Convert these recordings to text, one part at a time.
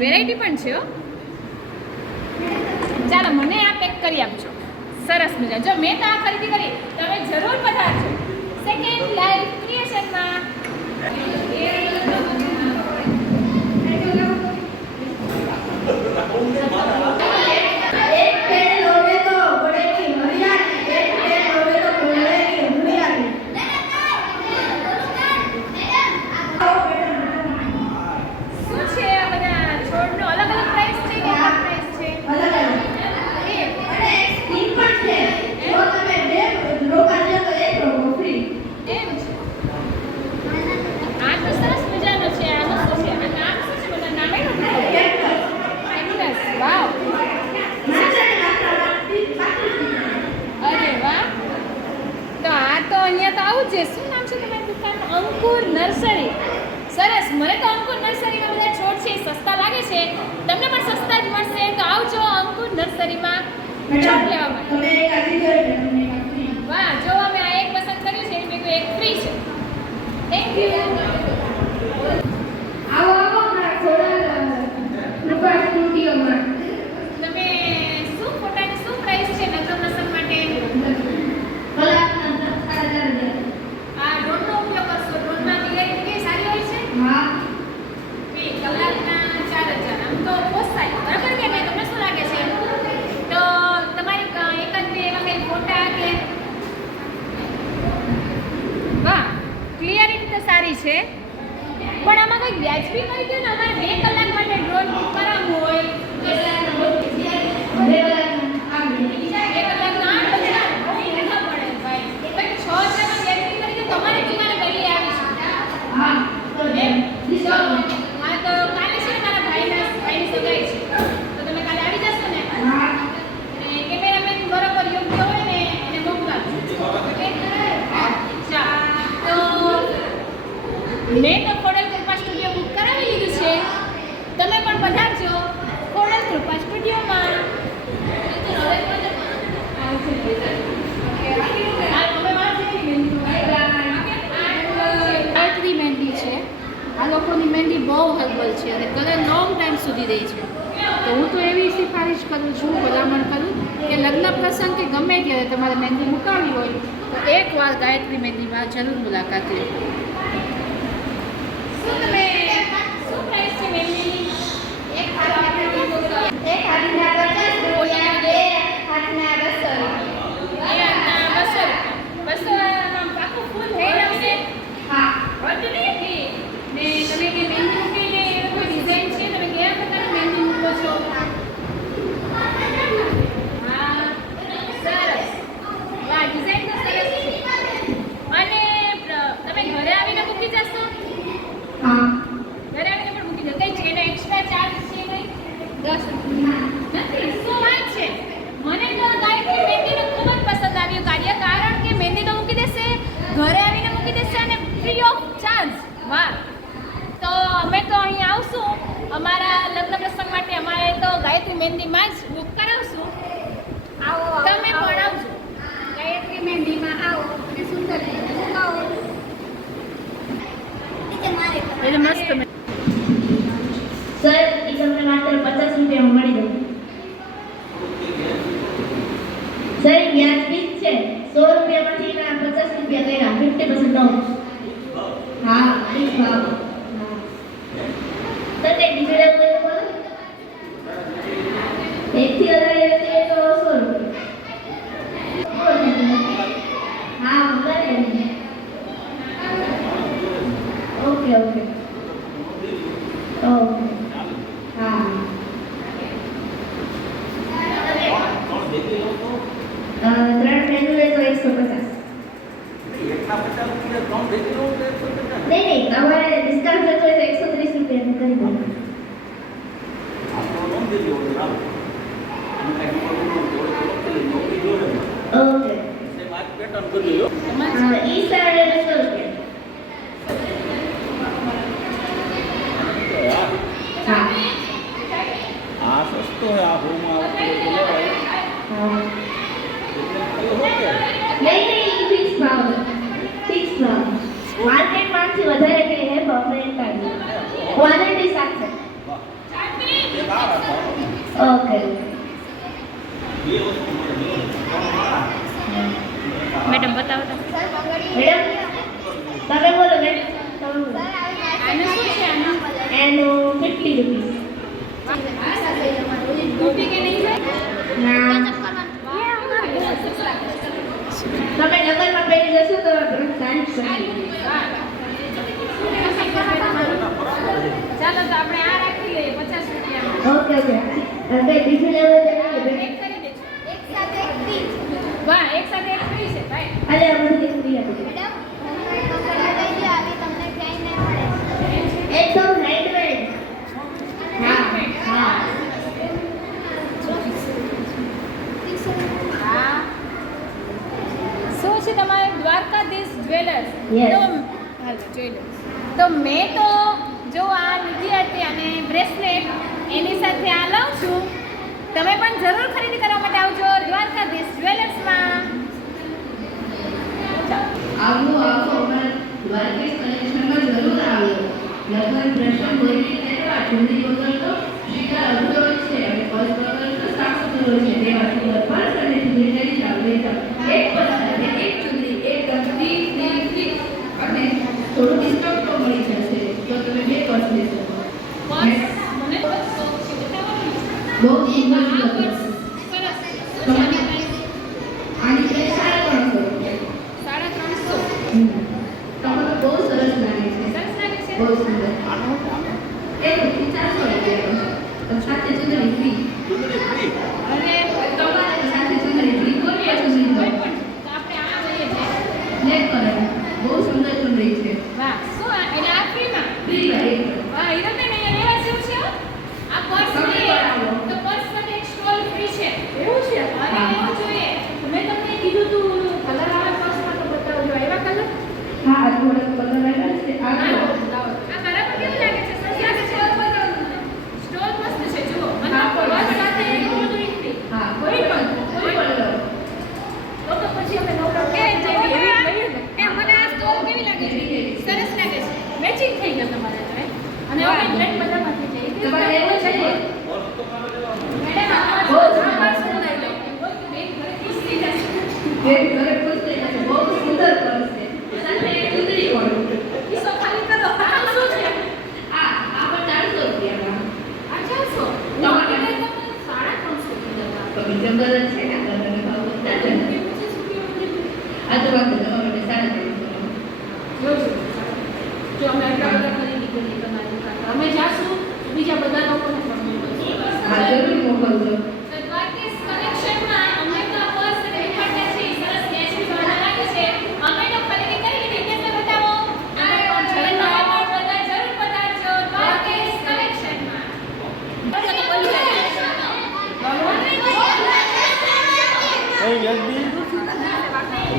Variety પણ છે. ચાલો મને આ પેક કરી આપજો. સરસ મજા. જો મેં તો આ ખરીદી કરી, તમે જરૂર પધારજો સેકન્ડ લાઈફ ક્રિએશનમાં. શું નામ છે તમારી દુકાનનું? અંકુર નર્સરી. સરસ. મને તો અંકુર નર્સરીમાં બધા છોડ છે સસ્તા લાગે છે. તમને પણ સસ્તા જ મળશે તો આવજો અંકુર નર્સરીમાં છોડ લેવા માટે. વાહ, જો અમે આ એક પસંદ કર્યું છે એની ભેગું એક ફ્રી છે. Thank you. આવો આવો મારા થોડા સ્ટુડિયોમાં. તમે શું ફોટાની શું પ્રાઇસ છે નગર નસલ માટે? સારી છે પણ આમાં કંઈક વ્યાજબી કરી દો ને. અમારે 2 કલાક માટે ડ્રોન બુક કરાવવું હોય તો 2 કલાકના 8,000 બહુ મોંઘા પડે ભાઈ. કંઈક 6,000 માં વ્યાજબી કરી દો. તમારી દુકાને પહેલી આવીશું. હા તો એમ હા તો કાલે છે ને મારા ભાઈની સગાઈ છે તો તમે કાલે આવી જશો ને? હા. અને કેમેરામેન બરોબર યોગ્ય હોય ને એને મોકલાવજો. ઓકે. ચાલો તો મેં તો ખોડલ કૃપા સ્ટુડિયો બુક કરાવી લીધું છે. તમે પણ પધારજો ખોડલ કૃપા સ્ટુડિયોમાં. ગાયત્રી મહેંદી છે. આ લોકોની મહેંદી બહુ હર્બલ છે અને કલર લોંગ ટાઈમ સુધી રહે છે. તો હું તો એવી સિફારિશ કરું છું, ભલામણ કરું કે લગ્ન પ્રસંગ કે ગમે ત્યારે તમારે મહેંદી મુકાવી હોય તો એકવાર ગાયત્રી મહેંદીમાં જરૂર મુલાકાત લો. શું પ્રાઇસ છે મહેંદીની? એક હાથના 50, બે હાથના 200. 200 પાકું ફૂલ થઈ જશે. હા ઓર્ડિનરી. ને તમે કે મહેંદી મૂકીને એનો કોઈ ડિઝાઇન છે? તમે કયા પ્રકારની મહેંદી મૂકો છો? હા સરસ. વાહ ડિઝાઇન તો સરસ છે. અને તમે ઘરે આવીને મૂકી જશો? હા. ઘરે આવીને પણ મૂકી દો. કઈ એનો એક્સ્ટ્રા ચાર્જ છે કઈ? 10 નથી. શું વાત છે? મને તો ગાયત્રી મહેંદીનું ખૂબ જ પસંદ આવ્યું કાર્ય, કારણ કે મહેંદી તો મૂકી દેશે, ઘરે આવીને મૂકી દેશે અને ફ્રી ઓફ ચાર્જ. વાહ. તો અમે તો અહીં આવશું અમારા લગ્ન પ્રસંગ માટે. અમારે તો ગાયત્રી મહેંદીમાં જ બુક કરાવશું. આવો તમે પણ આવજો. ગાયત્રી મહેંદીમાં આવો અને સુંદર મુકાવો. એટલે મસ્ત સર, એ તમને માત્ર 50 રૂપિયામાં મળી જશે. સર, એ વ્યાજબી જ છે. 100 રૂપિયામાંથી ના 50 રૂપિયા કર્યા, 50% ઓફ. હા, ફિક્સ ભાવ. સર, તે બીજું લેવું હોય તો બોલો. એકથી વધારે લેવું હોય તો 100 રૂપિયા. હા, મંગાવી. Okay okay. ઓકે. હા. ત્રણ મેનુ લે તો 150. નહીં, તમારે ડિસ્કાઉન્ટ જતો હોય તો 130 રૂપિયાનું કરી દો. ઓકે. ઈ સાઈડ 200 રૂપિયા. હા. આ સસ્તો હે આ હોમાં નહીં, ફિક્સ ભાવ. ફિક્સ ભાવ. માર્કેટમાંથી વધારે કે હે બફરેટ કાઢી. ક્વોલિટી સાથે. ઓકે. મેડમ બતાવો તો. મેડમ તમે બોલો મેડમ. તમે બોલો. આનું શું છે? આનું એનું 50 રૂપીસ. ટોપી કે નહીં થાય? ના. તમે લગ્નમાં પહેરી જશો તો તારીફ કરજો. ચાલો તો આપણે આ રાખી લઈએ 50 રૂપિયામાં. Okay okay. હવે બીજું લેવું હોય તો લઈ એક કરી દેજો. એક સાથે એક ફ્રી. વાહ, એક સાથે એક ફ્રી છે ભાઈ. અરે આ બધું ફ્રી આપી દે. એકદમ હેન્ડમેડ. હા હા. હા. શું છે તમારે? દ્વારકાધીશ જ્વેલર્સ. Yes. તો હાલો જોઈ લો. તો મેં તો જો આ લીધી હતી અને બ્રેસલેટ એની સાથે આ લઉં છું. તમે પણ જરૂર ખરીદી કરવા માટે આવજો દ્વારકાધીશ જ્વેલર્સમાં. આવો અમારા દ્વારકેશ કલેક્શનમાં જરૂર આવો. લગ્ન પ્રસંગ હોય કે તેવા જૂની વગર તો શીખા અધૂરો છે અને પર્સ વગર તો સાફ સુથરો છે. તેવા સુંદર પર્સ અને જ્વેલરી ચાલવે છે. એક પર્સ સાથે એક ચૂંદડી, એક ગંઠી અને થોડું ડિસ્કાઉન્ટ તો મળી જશે જો તમે 2 પર્સ લેશો. પર્સ મને બહુ શોખ છે. બતાવવાનું છે. બહુ એક સુંદર આ સુંદર પર્સ પર્સ. સરસ છે. શું છે આની price? આની પ્રાઇસ 350 રૂપિયા. 350. તમને બહુ સરસ લાગે છે. સરસ લાગે છે? બહુ સુંદર. એક 400 રૂપિયા. સાથે ચૂંદડી ફ્રી. અને તમારે સાથે ચૂંદડી ફ્રી. કોઈ પણ ચૂંદડી કોઈ લો. પણ તો આપણે આ લઈએ છીએ. Black colour. બહુ સુંદર ચૂંદડી છે. વાહ, શું આ? એટલે આ ફ્રીમાં? ફ્રી ભાઈ. વાહ, હીરાબેન અહીંયા લેવા જેવું છે હો. આ પર્સ તમે લઈએ પણ આવો. તો પર્સ સાથે એક સ્ટોલ ફ્રી છે. એવું છે? અને લેવું જોઈએ. મેં તમને કીધું તું કલર વાળા પર્સમાં તો બતાવજો. એવા કલર? હા, આ થોડા કલર આવ્યા છે. આ હા, જો. બ્રેડ બધામાંથી છે. તમારે એવું છે ને? મેડમ આ બહુ જ આભાર સુનાઈ લો. બેન ઘરે ખુશ થઈ જશે. જે ઘરે ખુશ થઈ જશે. બહુ સુંદર કરશે. સાથે કુતરી પણ. કિસ્સો ખાલી કરો. આ શું છે? આ પણ 400 રૂપિયામાં. આ 400. તમારે કઈ તમને 350 કીધા. તો બીજો બર જ છે ને તમને ભાવ વધતા છે ને. આ તો વાત તમારા માટે 350. જો અમે આટલા બધા ખરીદી કરી તમારી દુકાન અમે જાશું બીજા બધા લોકોને પણ મોકલશું. હા જરૂર મોકલજો. દ્વારકેશ કલેક્શનમાં અમે તો પર્સ રેફરને છે સરસ કેશી વાળા રાખે છે અમે તો ખરીદી કરી લીધી કેમને બતાવો આ પણ બધા જરૂર પધારજો દ્વારકેશ કલેક્શનમાં. એ યજ્ઞી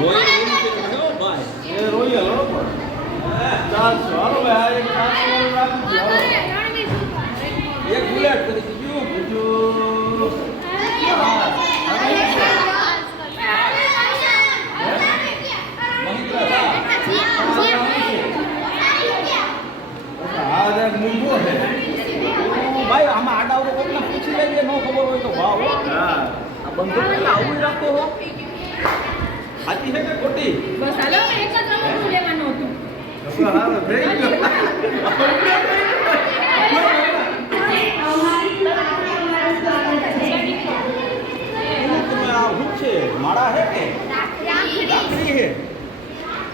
રોયલ એમ છે હો ભાઈ એ રોયલ હો પણ 400 હાલો ભાઈ આ એક 400 રાખું છું હાલો એક બુલેટ કરી દીધું બીજું ભાઈ આમાં આડા અવડો કોકને પૂછી લેજે નો ખબર હોય તો ભાવ હા આ બંદૂક પેલા આવું રાખો હો સાચી છે કે ખોટી બસ હાલો એક જ રમત લેવાનું હતું. હા બ્રેક તમે આ હું છે માળા હે કે રાખડી હે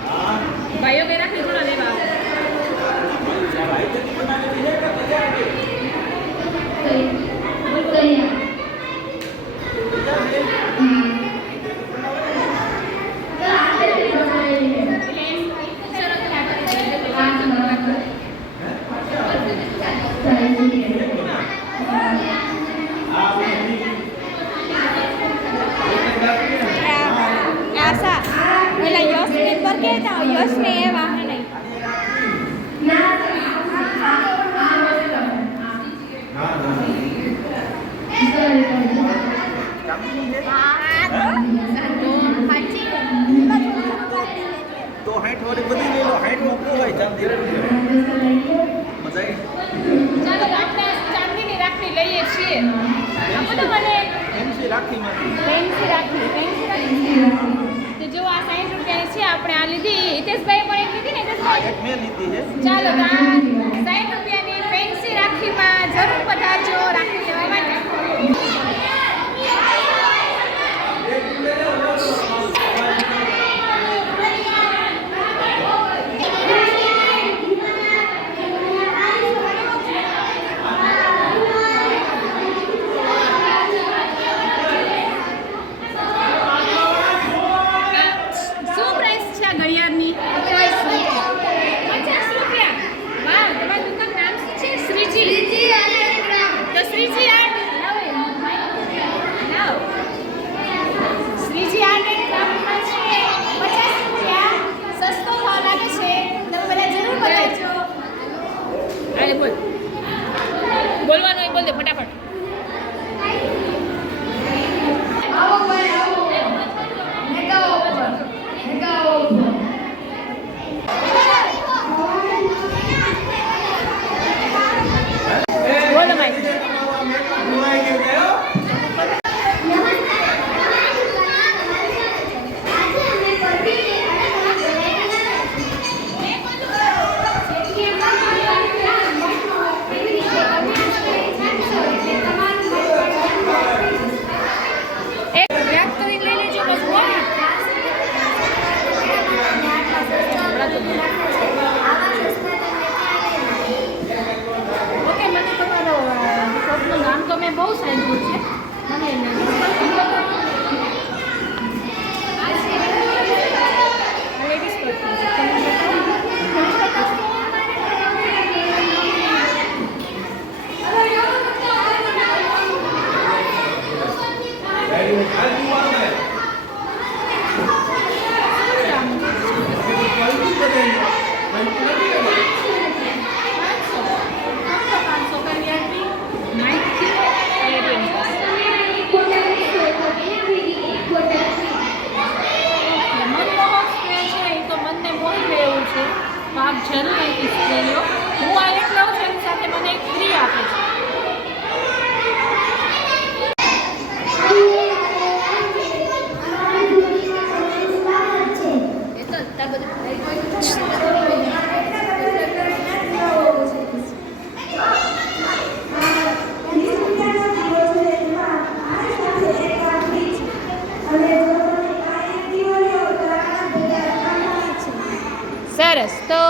હા ભાઈઓ કે રાખી થોડા લેવા ભાઈ તે બનાવેલી છે કે તૈયાર છે આશા ઓલા યશને પર કહેતા યશને એ વાહે નહીં તો 60 વાળી બધી લઈ લો 60 મોકલો ભાઈ ચાંદી મજા આવી ચાલો આપણે ચાંદીની રાખડી લઈએ છીએ આપો તો મને એમસી રાખીમાંથી ફેન્સી રાખડી તો જો આ 60 રૂપિયાની છે આપણે આ લીધી હિતેશભાઈ પણ એક લીધી ને હિતેશભાઈ એક મેં લીધી છે ચાલો તો આ 60 રૂપિયાની ફેન્સી રાખડીમાં જરૂર પધારજો રાખડી લેવા માટે શું પ્રાઇસ છે આ ઘડિયાળની 50 રૂપિયા વાહ તમારી દુકાન નામ શું છે શ્રીજી સરસ. તો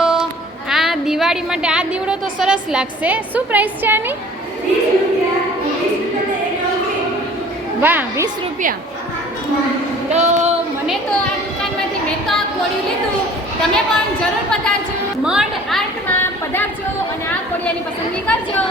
આ દિવાળી માટે આ દીવડો તો સરસ લાગશે. શું પ્રાઇસ છે આની? વાહ, 20 રૂપિયા. તો મને તો આ દુકાનમાંથી મેં તો આ કોળિયું લીધું. તમે પણ જરૂર પધારજો. મઢ આર્ટમાં પધારજો અને આ કોળિયાની પસંદગી કરજો.